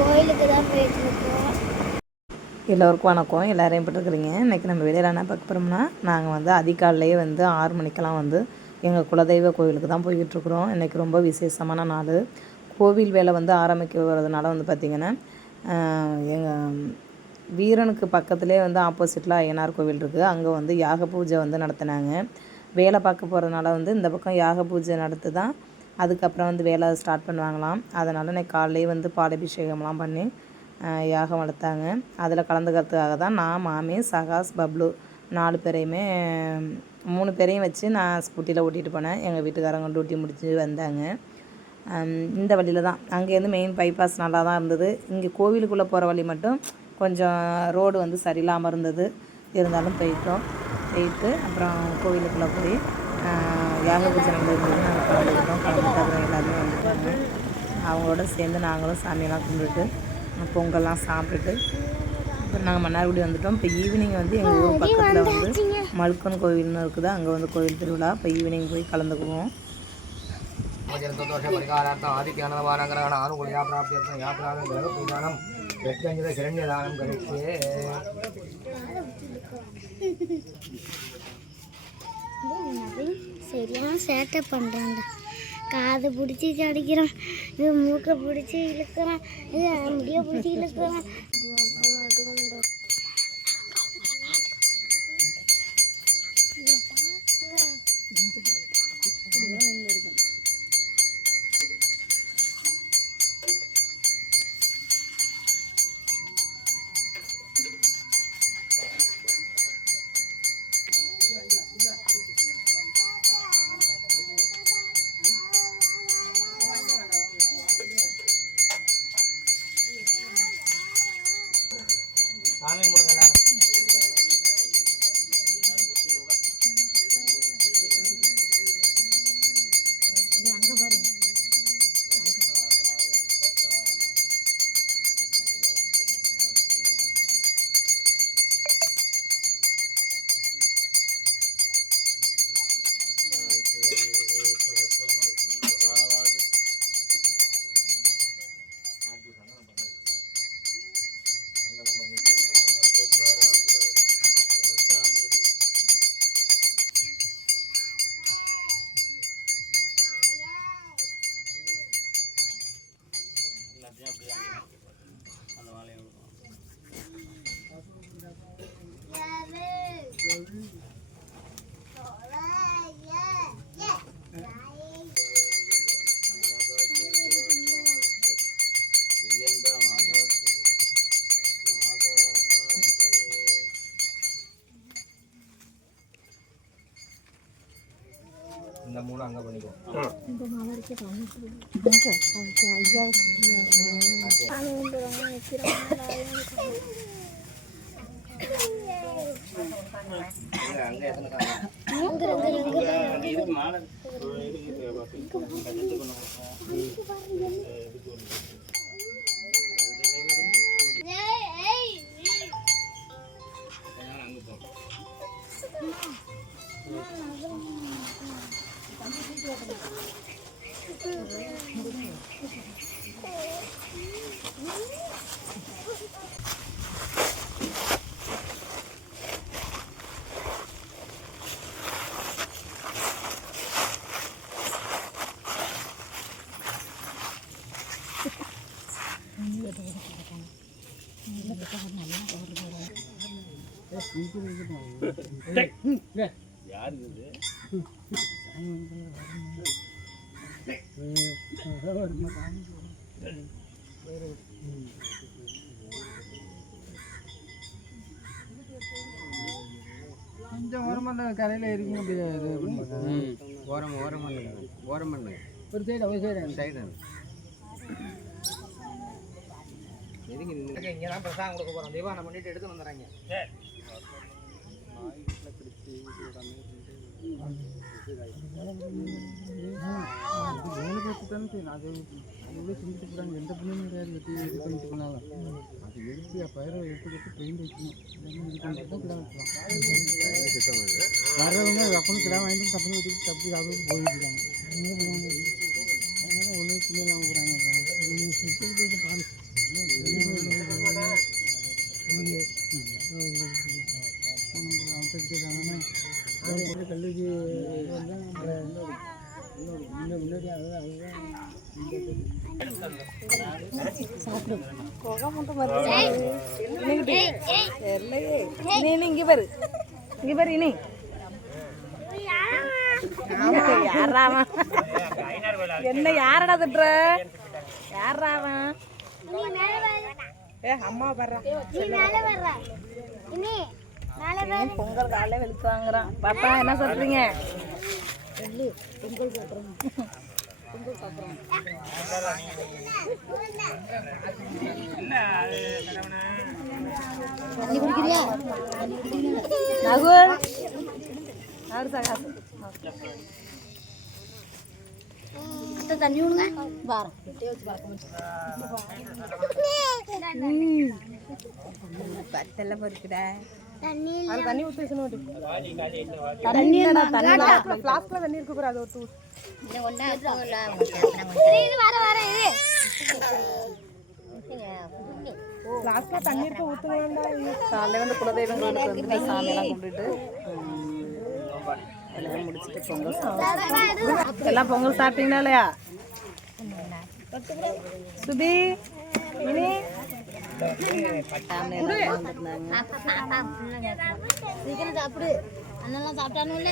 கோயிலுக்கு தான் போயிட்டு இருக்கோம் எல்லோருக்கும் வணக்கம். எல்லோரும் எப்படி இருக்கிறீங்க? இன்றைக்கி நம்ம வெளியில் என்ன பார்க்க போகிறோம்னா நாங்கள் வந்து அதிகாலையே வந்து ஆறு மணிக்கெல்லாம் வந்து எங்கள் குலதெய்வ கோவிலுக்கு தான் போய்கிட்டுருக்குறோம் இன்றைக்கி ரொம்ப விசேஷமான நாள். கோவில் வேலை வந்து ஆரம்பிக்க வரதுனால வந்து பார்த்திங்கன்னா எங்கள் வீரனுக்கு பக்கத்துலேயே வந்து ஆப்போசிட்டில் ஐயனார் கோவில் இருக்குது அங்கே வந்து யாக பூஜை வந்து நடத்தினாங்க. வேலை பார்க்க போகிறதுனால வந்து இந்த பக்கம் யாக பூஜை நடத்து தான் அதுக்கப்புறம் வந்து வேலை ஸ்டார்ட் பண்ணுவாங்களாம். அதனால் நான் காலையிலே வந்து பாலபிஷேகம்லாம் பண்ணி யாகம் வளர்த்தாங்க. அதில் கலந்துக்கிறதுக்காக தான் நான் மாமி சகாஸ் பப்ளு நாலு பேரையுமே மூணு பேரையும் வச்சு நான் ஸ்கூட்டியில் ஓட்டிகிட்டு போனேன். எங்கள் வீட்டுக்காரங்க டியூட்டி முடிச்சு வந்தாங்க. இந்த வழியில் தான். அங்கேருந்து மெயின் பைபாஸ் நல்லா தான் இருந்தது. இங்கே கோவிலுக்குள்ளே போகிற வழி மட்டும் கொஞ்சம் ரோடு வந்து சரியில்லாமல் இருந்தது. இருந்தாலும் போயிட்டோம். போயிட்டு அப்புறம் கோவிலுக்குள்ளே போய் யாக பூஜை நடந்தது நாங்கள் கலந்துக்கிட்டோம் கலந்துட்டு அப்புறம் எல்லாருமே வந்துட்டாங்க அவங்களோட சேர்ந்து நாங்களும் சாமியெல்லாம் கும்பிட்டுட்டு பொங்கல்லாம் சாப்பிட்டுட்டு அப்புறம் நாங்கள் மன்னார்குடி வந்துட்டோம் இப்போ ஈவினிங் வந்து எங்கள் ஊர் பக்கத்தில் வந்து மல்கன் கோவில்னு இருக்குது அங்கே வந்து கோவில் திருவிழா இப்போ ஈவினிங் போய் கலந்துக்குவோம் సంతోష పరికారార్థం ఆదిత్యానవానగ్రహణ ఆనుకూల ప్రాప్త్యర్థం యాత్రానం గ్రహ పూజానం యజ్ఞంజల శరణ్యదానం గరిష్యే சரியான சேட்டை பண்ணுறான்டா காது பிடிச்சி கடிக்கிறான் இது மூக்கை பிடிச்சி இழுக்கிறான். இது முடிய பிடிச்சி இழுக்கிறான். hamburguesa. இந்த மூணு அங்கே பண்ணிக்கோ. கொஞ்சம் ஓரமாக அந்த கரையில் இது பண்ணுவாங்க ஓரம் ஓரம் பண்ணுங்க ஓரம் பண்ணுங்க ஒரு சைடு ஒரு சைடு சைடு எதுக்கு நின்று இங்கே தான் பிரசாதம் கொடுக்க போகிறோம் தீபாவளி பண்ணிட்டு எடுத்து வந்துடுறாங்க. அது உள்ள செஞ்சுட்டு போகிறாங்க எந்த புண்ணியமும் கிடையாது வெட்டி இது பண்ணிட்டு போனாலும் அது எடுத்து பயிரை எடுத்து எடுத்து பெயிண்ட் வைக்கணும் இல்லைன்னா இது பண்ணிட்டு தான் கிடா வைக்கலாம் வர்றவங்க அப்பனும் கிடா வாங்கிட்டு தப்பு தப்பு சாப்பிட்டு போயிட்டுருக்காங்க என்ன பண்ணுவாங்க அதனால ஒன்றும் புண்ணியம் போகிறாங்க கல்லூரி இங்க பாரு இங்க பாரு இனி யாராவன் என்ன யாரடா திட்டுற யாராவன் ஏ அம்மா வர்றான் பொங்கல் காலைல வெளுத்து வாங்குறான். பாப்பா என்ன சொல்றீங்க? நீ குடிக்கிறியா? நகுல். சகாசு தண்ணி விடுங்க. வாரம் பத்தெல்லாம் பொறுக்குடா தண்ணி தண்ணி ஊற்றி வச்சு தண்ணி இல்லடா. தண்ணி ஃப்ளாஸ்கில் தண்ணி இருக்க கூடாது ஒரு தூள் இது வர வர இது. ஃப்ளாஸ்கில் தண்ணி இருக்க ஊற்ற வேண்டாம் காலையில் வந்து குலதெய்வங்களுக்கு வந்துட்டு சாமியெல்லாம் கும்பிட்டுட்டு எல்லாம் முடிச்சுட்டு பொங்கல் சாப்பிட்டு எல்லாம் பொங்கல் சாப்பிட்டீங்களா இல்லையா? சுபி இனி சீக்கிரம் சாப்பிடு அண்ணெல்லாம் சாப்பிட்டானுல்ல